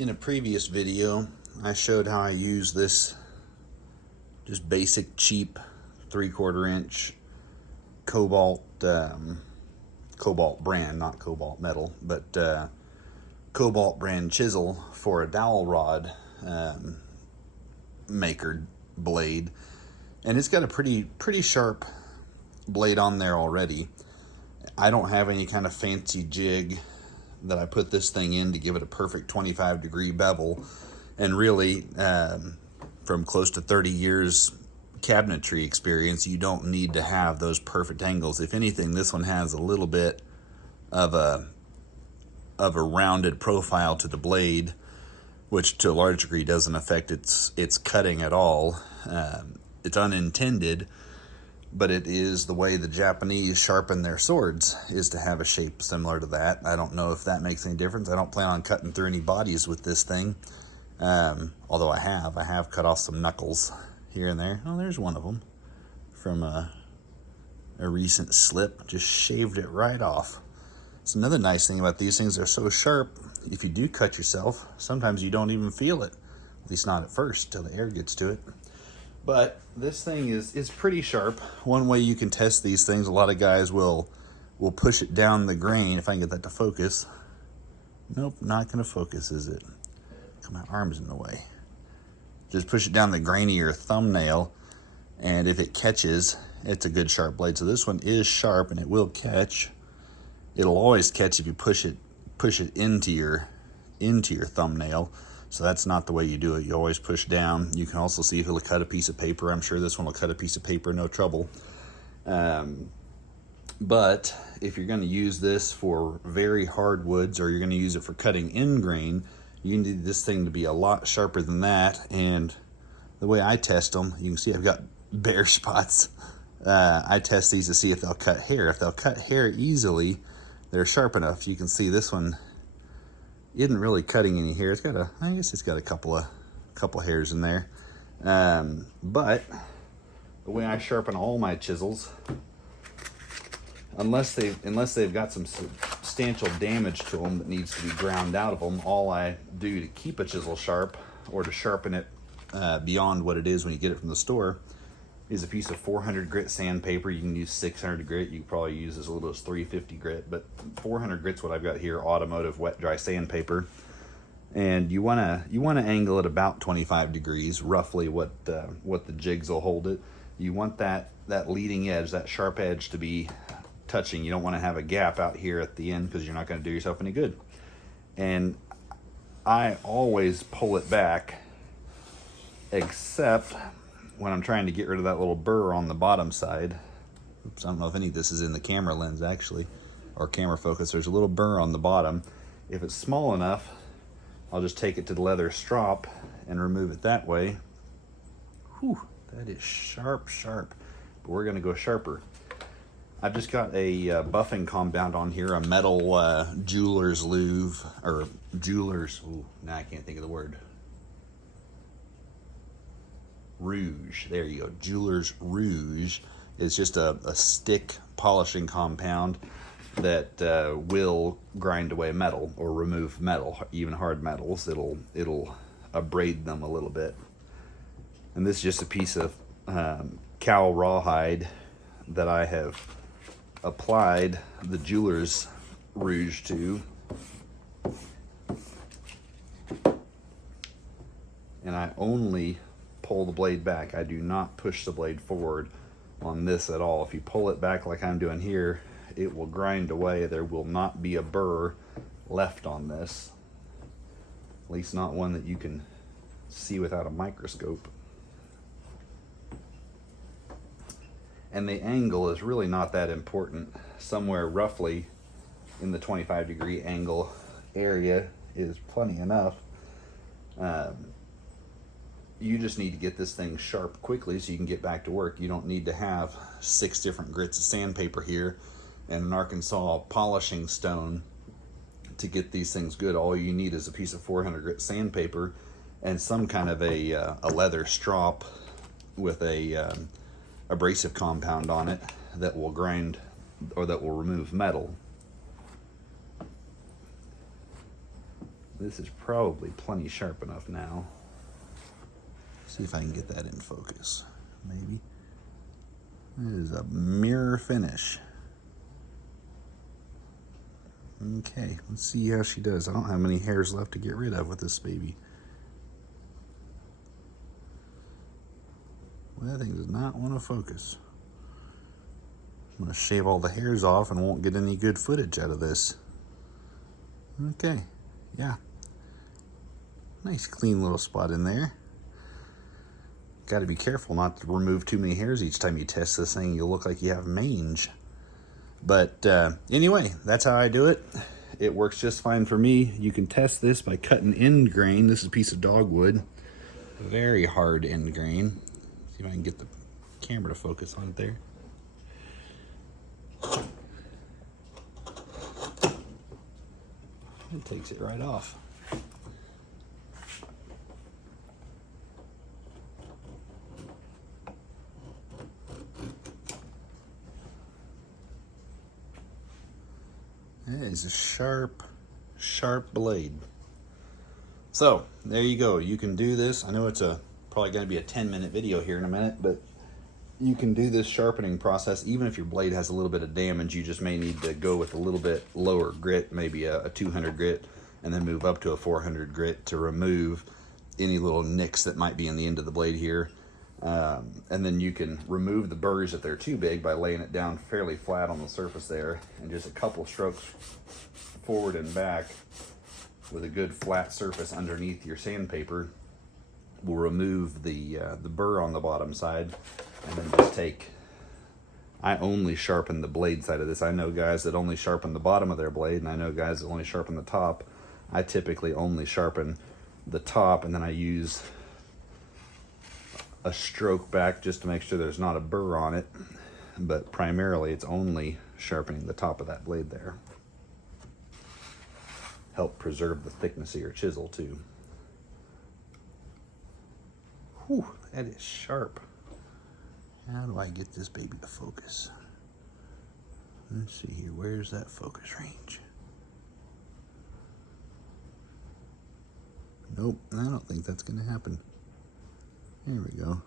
In a previous video, I showed how I use this just basic cheap 3/4 inch cobalt brand, not cobalt metal, but cobalt brand chisel for a dowel rod maker blade, and it's got a pretty sharp blade on there already. I don't have any kind of fancy jig that I put this thing in to give it a perfect 25-degree bevel, and really from close to 30 years cabinetry experience, you don't need to have those perfect angles. If anything, this one has a little bit of a rounded profile to the blade, which to a large degree doesn't affect its cutting at all. It's unintended, but it is the way the Japanese sharpen their swords, is to have a shape similar to that. I don't know if that makes any difference. I don't plan on cutting through any bodies with this thing, although I have cut off some knuckles here and there. Oh, there's one of them from a recent slip. Just shaved it right off. It's another nice thing about these things. They're so sharp, if you do cut yourself, sometimes you don't even feel it, at least not at first, till the air gets to it. But this thing is pretty sharp. One way you can test these things, a lot of guys will push it down the grain. If I can get that to focus. Nope, not gonna focus, is it? My arm's in the way. Just push it down the grain of your thumbnail, and if it catches, it's a good sharp blade. So this one is sharp, and it will catch. It'll always catch if you push it into your thumbnail. So that's not the way you do it. You always push down. You can also see if it'll cut a piece of paper. I'm sure this one will cut a piece of paper, no trouble. But if you're going to use this for very hard woods, or you're going to use it for cutting in grain, you need this thing to be a lot sharper than that. And the way I test them, you can see I've got bare spots. I test these to see if they'll cut hair. If they'll cut hair easily, they're sharp enough. You can see this one isn't really cutting any hair. It's got I guess it's got a couple hairs in there. But the way I sharpen all my chisels, unless they've got some substantial damage to them that needs to be ground out of them, all I do to keep a chisel sharp, or to sharpen it beyond what it is when you get it from the store, is a piece of 400 grit sandpaper. You can use 600 grit. You can probably use as little as 350 grit, but 400 grit's what I've got here, automotive wet dry sandpaper. And you wanna angle it about 25 degrees, roughly what the jigs will hold it. You want that leading edge, that sharp edge, to be touching. You don't want to have a gap out here at the end, because you're not going to do yourself any good. And I always pull it back, except when I'm trying to get rid of that little burr on the bottom side. Oops, I don't know if any of this is in the camera lens actually, or camera focus. There's a little burr on the bottom. If it's small enough, I'll just take it to the leather strop and remove it that way. Whew, that is sharp, but we're gonna go sharper. I've just got a buffing compound on here, a metal jeweler's louve, or jeweler's, now I can't think of the word. Rouge, there you go, jeweler's rouge. It's just a stick polishing compound that will grind away metal, or remove metal, even hard metals. It'll abrade them a little bit. And this is just a piece of cow rawhide that I have applied the jeweler's rouge to, and I only pull the blade back. I do not push the blade forward on this at all. If you pull it back like I'm doing here, it will grind away. There will not be a burr left on this, at least not one that you can see without a microscope. And the angle is really not that important. Somewhere roughly in the 25-degree angle area is plenty enough. You just need to get this thing sharp quickly so you can get back to work. You don't need to have 6 different grits of sandpaper here and an Arkansas polishing stone to get these things good. All you need is a piece of 400 grit sandpaper and some kind of a leather strop with a abrasive compound on it that will grind, or that will remove metal. This is probably plenty sharp enough now. See if I can get that in focus, maybe. It is a mirror finish. Okay, let's see how she does. I don't have many hairs left to get rid of with this baby. Well, that thing does not want to focus. I'm going to shave all the hairs off and won't get any good footage out of this. Okay, yeah. Nice clean little spot in there. Got to be careful not to remove too many hairs each time you test this thing. You'll look like you have mange. But anyway, that's how I do it. It works just fine for me. You can test this by cutting end grain. This is a piece of dogwood. Very hard end grain. See if I can get the camera to focus on it there. It takes it right off. That is a sharp, sharp blade. So there you go. You can do this. I know it's probably going to be a 10-minute video here in a minute, but you can do this sharpening process even if your blade has a little bit of damage. You just may need to go with a little bit lower grit, maybe a 200 grit, and then move up to a 400 grit to remove any little nicks that might be in the end of the blade here. And then you can remove the burrs if they're too big by laying it down fairly flat on the surface there, and just a couple strokes forward and back with a good flat surface underneath your sandpaper will remove the burr on the bottom side. And then just I only sharpen the blade side of this. I know guys that only sharpen the bottom of their blade, and I know guys that only sharpen the top. I typically only sharpen the top, and then I use a stroke back just to make sure there's not a burr on it. But primarily it's only sharpening the top of that blade there. Help preserve the thickness of your chisel too. Whew, that is sharp. How do I get this baby to focus? Let's see here, where's that focus range? Nope, I don't think that's gonna happen. There we go.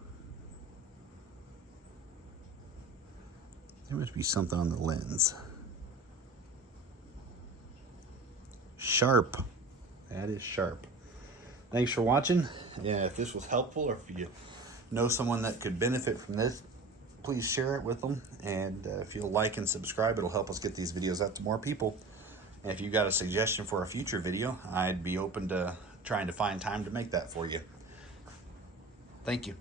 There must be something on the lens. Sharp. That is sharp. Thanks for watching. Yeah, if this was helpful, or if you know someone that could benefit from this, please share it with them. And if you'll like and subscribe, it'll help us get these videos out to more people. And if you've got a suggestion for a future video, I'd be open to trying to find time to make that for you. Thank you.